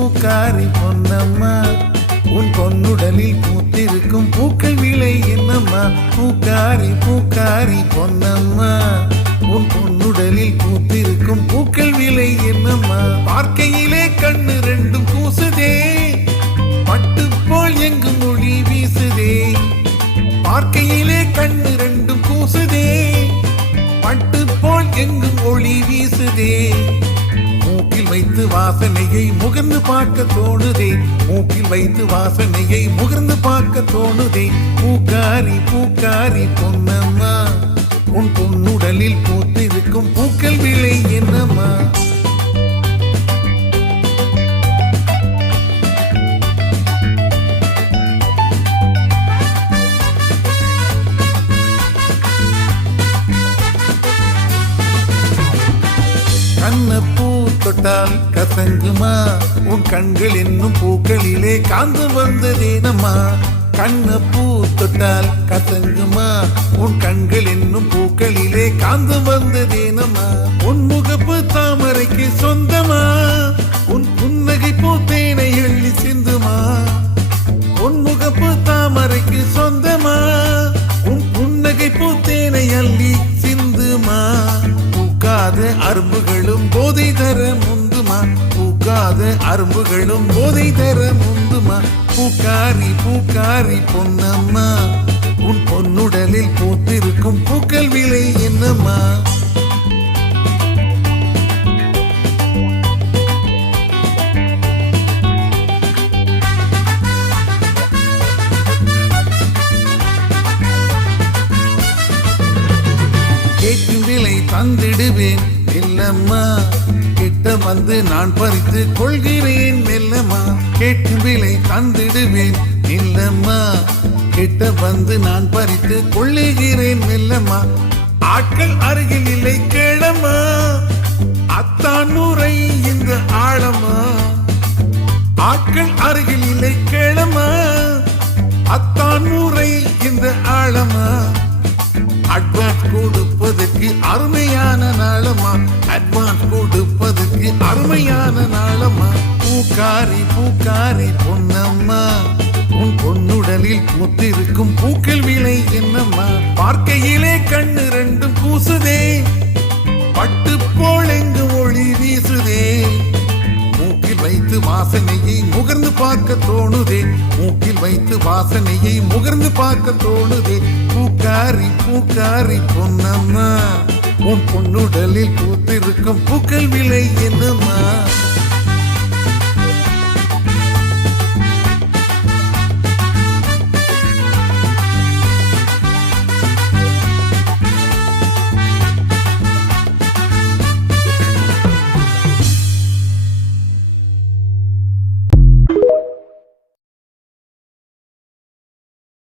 பூக்காரி பொன்னம்மா, உன் பொன்னுடலில் பூத்திருக்கும் பூக்கள் விலை என்னம்மா? பூக்காரி பூக்காரி பொன்னம்மா, உன் பொன்னுடலில் பூத்திருக்கும் பூக்கள் விலை என்னம்மா? பார்க்கையிலே கண்ணு ரெண்டும் கூசுதே, பட்டு போல் எங்கும் ஒளி வீசுதே. பார்க்கையிலே கண்ணு ரெண்டும் கூசுதே, பட்டு போல் எங்கும் ஒளி வீசுதே. மூக்கில் வைத்து வாசனையை முகர்ந்து பார்க்க தோணுதே, மூக்கில் வைத்து வாசனையை முகர்ந்து பார்க்க தோணுதே. பூக்காரி பூக்காரி பொன்னம்மா, உன் பொன்னுடலில் பூத்திருக்கும் பூக்கள் விலை என்னம்மா? கண்ணப்பூ தொட்டால் கசங்குமா, உன் கண்கள் என்னும் பூக்களிலே காந்து வந்ததேனம்மா? கண்ணப்பூ தொட்டால் கசங்குமா, உன் கண்கள் என்னும் பூக்களிலே காந்து வந்ததேனம்மா? உன் முகப்பு தாமரைக்கு சொந்தமா, உன் புன்னகை பூத்தேனை எள்ளி சிந்துமா? உன் முகப்பு தாமரைக்கு சொந்தமா, உன் புன்னகை பூத்தேனை அள்ளி சிந்துமா? பூக்காத அரும்புகளும் போதை தர முந்துமா, பூக்காத அரும்புகளும் போதை தர முந்துமா? பூக்காரி பூக்காரி பொன்னம்மா, உன் பொன்னுடலில் பூத்திருக்கும் பூக்கள் விலை என்னம்மா? கேட்கும் விலை தந்திடுவேன் மெல்லம்மா, கிட்ட வந்து நான் பறித்து கொள்கிறேன் மெல்லம்மா. கேட்கும் விலை தந்திடுவேன் மெல்லம்மா, கிட்ட வந்து நான் பறித்து கொள்ளுகிறேன் மெல்லம்மா. ஆட்கள் அருகில் இல்லை கேளம்மா, அத்தான் முறை இந்த ஆழமா? ஆட்கள் அருகில் இல்லை கேளம்மா, அத்தான் முறை இந்த ஆழமா? அட்வான்ஸ் கொடுப்பதற்கு அருமையான நாளம்மா, அட்வான்ஸ் கொடுப்பதற்கு அருமையான நாளம்மா? பூக்காரி பூக்காரி பொன்னம்மா, உன் பொன்னுடலில் பூத்திருக்கும் பூக்கள் விலை என்னம்மா? பார்க்கையிலே கண்ணு ரெண்டும் கூசுதே, பட்டு போல் எங்கு ஒளி வீசுதே. மூக்கில் வைத்து வாசனையை முகர்ந்து பார்க்க தோணுதே, மூக்கில் வைத்து வாசனையை முகர்ந்து பார்க்க தோணுதே. பூக்காரி பூக்காரி பொன்னம்மா, உன் பொன்னுடலில் பூத்திருக்கும் பூக்கள் விலை என்னம்மா?